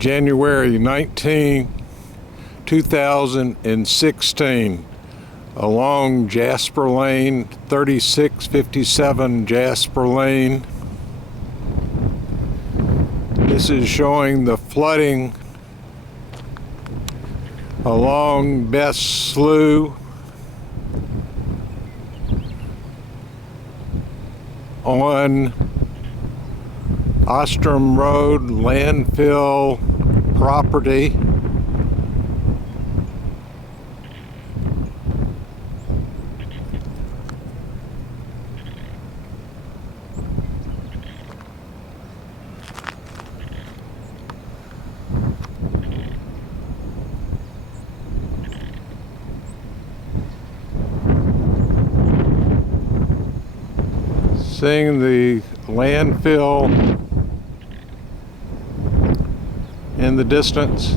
January 19, 2016, along Jasper Lane, 3657 Jasper Lane. This is showing the flooding along Best Slough on Ostrom Road Landfill property. Seeing the landfill in the distance.